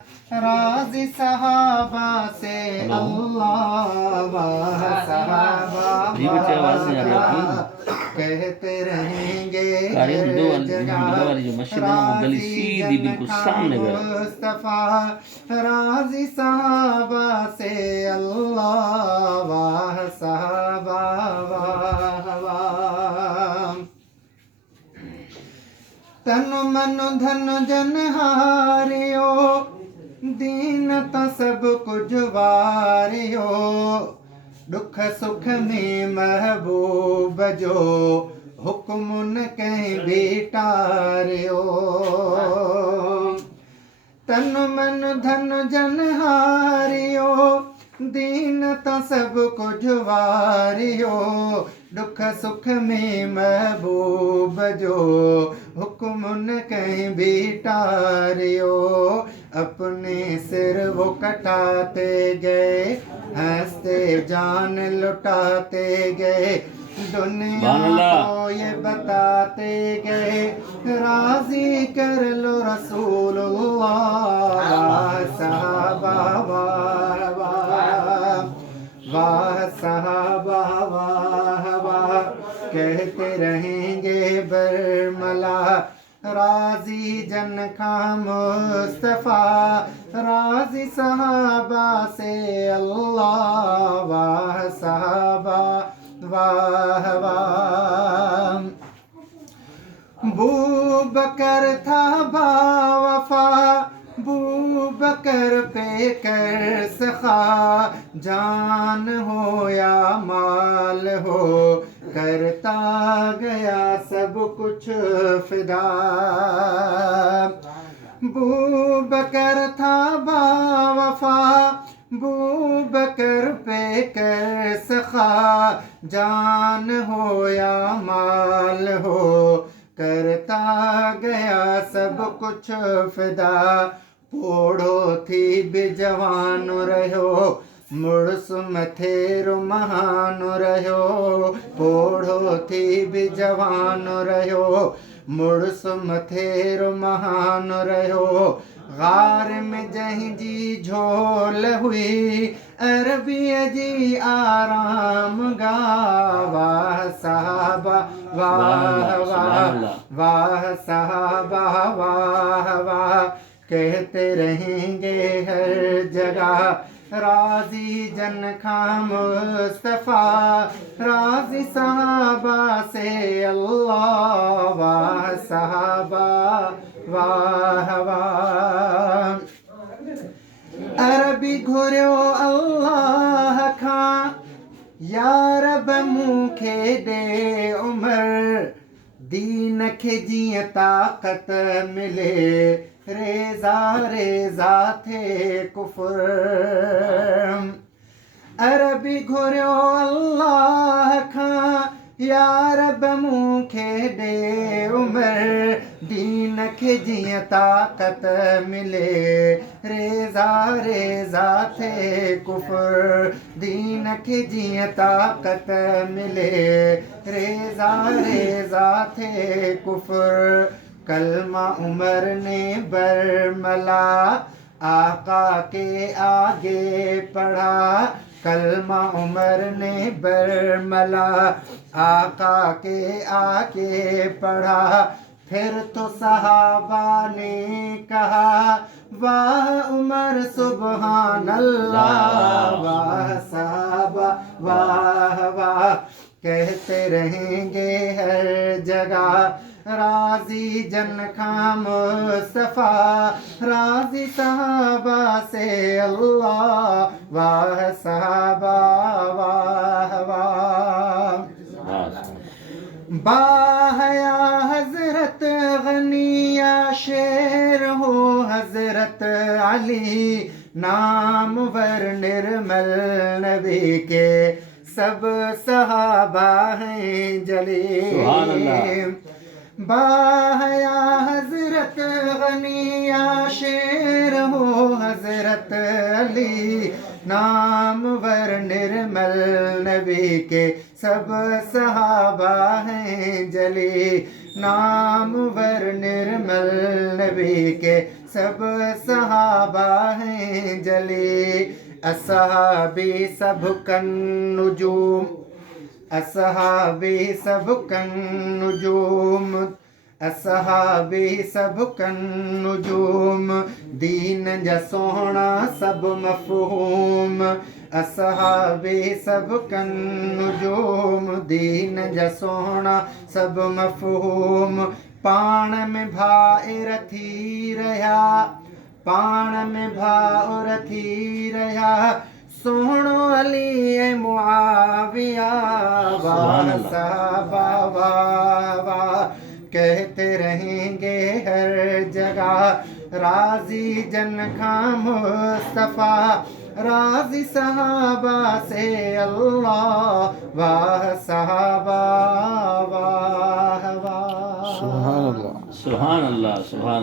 राज़ी सहाबा से अल्लाह वाह सहाबा जी बच्चे आवाज़ नहीं आ रही आपकी। कहते रहेंगे कारिम वीडियो वाली जो मस्जिद है ना वो गली सीधी बिल्कुल सामने गए। मुस्तफा राज़ी सहाबा से अल्लाह वाह सहाबा वाह वाह तन मन धन जन हारियो दीन त सब कुछ वारियो दुख सुख में महबूब जो हुक्म न कहीं भी टारियो तन मन धन जन हारियो दीन त सब कुछ वारियो दुख सुख में महबूब जो हुक्म न कहीं भी टारियो अपने सिर वो कटाते गए हंसते जान लुटाते गए दुनिया को ये बताते गए राजी कर लो रसूलुल्लाह वाह सहाबा वाह वाह वाह सहाबा वाह वाह कहते रहेंगे बरमला राजी जन का मुस्तफा राजी सहाबा से अल्लाह वाह सहाबा वाह वाह बू बकर था बावफा बू बकर पे कर सखा जान हो या माल हो करता गया सब कुछ फिदा बू बकर था बावफा बू बकर पे कर सखा जान हो या माल हो करता गया सब कुछ फिदा पोड़ो थी भी जवान रहो मुड़स मथेरो महान रहो पोड़ो थी भी जवान रहो मुड़स मथेरो महान रहो गार में जहीं जी झोल हुई अरबी जी आराम गा वाह साहबा वाह वाह वाह साहबा वाह वाह कहते रहेंगे हर जगह राजी जन का मुस्तफा राजी साहबा से अल्लाह वाह साहबा वाह वाह अरबी घुर्यो अल्लाह खां या रब मूंखे दे उमर दीन खे जीअं ताक़त मिले रेज़ा रेज़ा थे कुफर अरबी घुर्यो अल्लाह खां या रब मूंखे ॾे उमर दीन खे जीअं ताक़त मिले रेज़ा रेज़ा थे कुफर दीन खे जीअं ताक़त मिले रेज़ा रेज़ा थे कुफर कलमा उमर ने बरमला आका के आगे पढ़ा कलमा उमर ने बरमला आका के आगे पढ़ा फिर तो सहाबा ने कहा वाह उमर सुबहान अल्लाह वाह सहाबा वाह वाह कहते रहेंगे हर जगह राजी जन का मुस्तफा राजी सहाबा से अल्लाह वाह सहाबा वाह वाह बाहया हजरत गनिया शेर हो हजरत अली नामवर निर्मल नबी के सब सहाबा हैं जली बाहया हजरत गनिया शेर हो हजरत अली नामवर निर्मल नबी के सब सहाबा हैं जली नामवर निर्मल नबी के سب صحابہ ہیں جلے اصحابی سب کن نجوم اصحابی سب کن نجوم اصحابی سب کن نجوم دین جا سونا سب مفہوم اصحابی سب کن نجوم دین جا سونا سب مفہوم پان میں بھائر تھی رہیا پان میں بھائر تھی رہیا سوہنو علی معاویہ واہ صحابہ واہ واہ کہتے رہیں گے ہر جگہ راضی جن کھاں مصطفیٰ راضی صحابہ سے اللہ واہ صحابہ واہ واہ سبحان اللہ سبحان